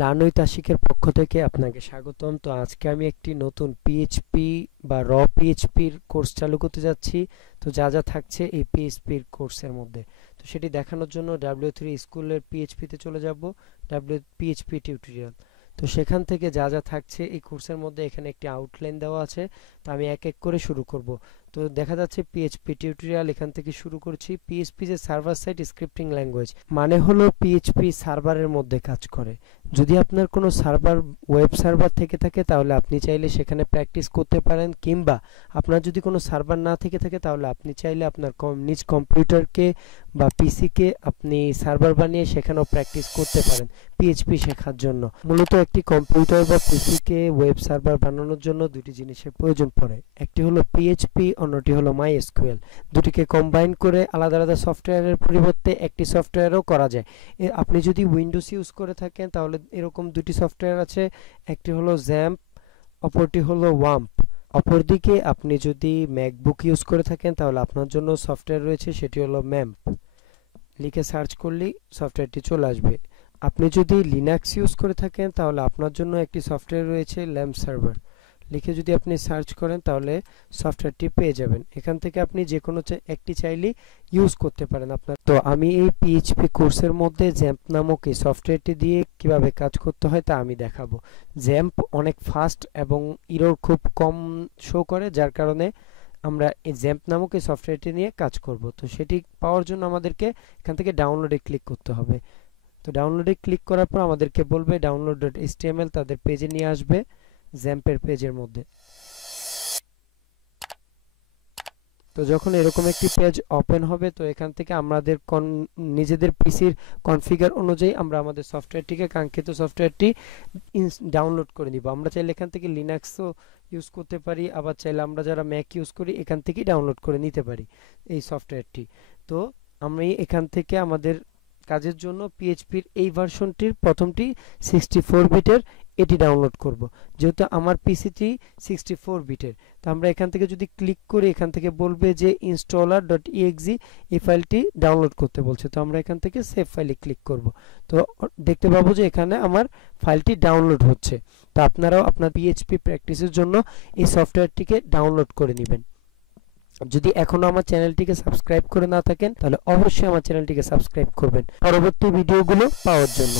Learn with আশিকের পক্ষ থেকে আপনাকে স্বাগতম। তো আজকে আমি একটি নতুন পিএইচপি বা পিএইচপির কোর্স চালু করতে যাচ্ছি। তো যা যা থাকছে এই পিএইচপির কোর্সের মধ্যে, তো সেটি দেখানোর জন্য W3 স্কুলের পিএইচপিতে চলে যাব, PHP টিউটোরিয়াল। তো সেখান থেকে যা যা থাকছে এই কোর্সের মধ্যে এখানে একটি আউটলাইন দেওয়া আছে। তো আমি এক এক করে শুরু করব। তো দেখা যাচ্ছে PHP টিউটোরিয়াল, এখান থেকে শুরু করছি। পিএইচপি যে সার্ভার সাইড স্ক্রিপ্টিং ল্যাঙ্গুয়েজ, মানে হলো পিএইচপি সার্ভারের মধ্যে কাজ করে। যদি আপনার কোনো সার্ভার ওয়েব সার্ভার থেকে থাকে তাহলে আপনি চাইলে সেখানে প্র্যাকটিস করতে পারেন, কিংবা আপনার যদি কোনো সার্ভার না থেকে থাকে তাহলে আপনি চাইলে আপনার নিজ কম্পিউটারকে বা পিসিকে আপনি সার্ভার বানিয়ে সেখানেও প্র্যাকটিস করতে পারেন পিএইচপি শেখার জন্য। মূলত একটি কম্পিউটার বা পিসিকে ওয়েব সার্ভার বানানোর জন্য দুটি জিনিসের প্রয়োজন পড়ে, একটি হলো পিএইচপি, অন্যটি হলো মাইএসকিউএল। দুটিকে কম্বাইন করে আলাদা আলাদা সফটওয়্যারের পরিবর্তে একটি সফটওয়্যারও করা যায়। আপনি যদি উইন্ডোজ ইউজ করে থাকেন তাহলে এরকম দুটি সফটওয়্যার আছে, একটি হলো XAMPP, অপরটি হলো WAMP। অপরদিকে আপনি যদি ম্যাকবুক ইউজ করে থাকেন তাহলে আপনার জন্য সফটওয়্যার রয়েছে, সেটি হলো MAMP। লিখে সার্চ করলেই সফটওয়্যারটি চলে আসবে। আপনি যদি লিনাক্স ইউজ করে থাকেন তাহলে আপনার জন্য একটি সফটওয়্যার রয়েছে ল্যাম্প সার্ভার। লিখে যদি আপনি সার্চ করেন তাহলে সফটওয়্যারটি পেয়ে যাবেন। এখান থেকে আপনি যে কোনো একটি চাইলে ইউজ করতে পারেন আপনার। তো আমি এই পিএইচপি কোর্সের মধ্যে XAMPP নামক এই সফটওয়্যারটি দিয়ে কিভাবে কাজ করতে হয় তা আমি দেখাবো। XAMPP অনেক ফাস্ট এবং এরর খুব কম শো করে, যার কারণে আমরা এই XAMPP নামক এই সফটওয়্যারটি নিয়ে কাজ করব। তো সেটি পাওয়ার জন্য আমাদেরকে এখান থেকে ডাউনলোডে ক্লিক করতে হবে। তো ডাউনলোডে ক্লিক করার পর আমাদেরকে বলবে download.html, তাদের পেজে নিয়ে আসবে, XAMPP এর পেজের মধ্যে। তো যখন এরকম একটি পেজ ওপেন হবে তো এখান থেকে আমাদের নিজেদের পিসির কনফিগার অনুযায়ী আমরা আমাদের সফটওয়্যারটিকে, কাঙ্ক্ষিত সফটওয়্যারটি ডাউনলোড করে নিব। আমরা চাইলে এখান থেকে লিনাক্সও ইউজ করতে পারি, আবার চাইলে আমরা যারা ম্যাক ইউজ করি এখান থেকেই ডাউনলোড করে নিতে পারি এই সফটওয়্যারটি। তো আমি এখান থেকে আমাদের কাজের জন্য পিএইচপির এই ভার্সনটির প্রথমটি 64 বিটের এটি ডাউনলোড করব, যেহেতু আমার পিসিটি 64 বিটের। তো আমরা এখান থেকে যদি ক্লিক করি এখান থেকে বলবে যে installer.exe, এই ফাইলটি ডাউনলোড করতে বলছে। তো আমরা এখান থেকে সেভ ফাইলে ক্লিক করব। তো দেখতে পাবো যে এখানে আমার ফাইলটি ডাউনলোড হচ্ছে। তো আপনারাও আপনার পিএইচপি প্র্যাকটিসের জন্য এই সফটওয়্যারটিকে ডাউনলোড করে নেবেন। যদি এখনো আমার চ্যানেলটিকে সাবস্ক্রাইব করে না থাকেন তাহলে অবশ্যই আমার চ্যানেলটিকে সাবস্ক্রাইব করবেন পরবর্তী ভিডিওগুলো পাওয়ার জন্য।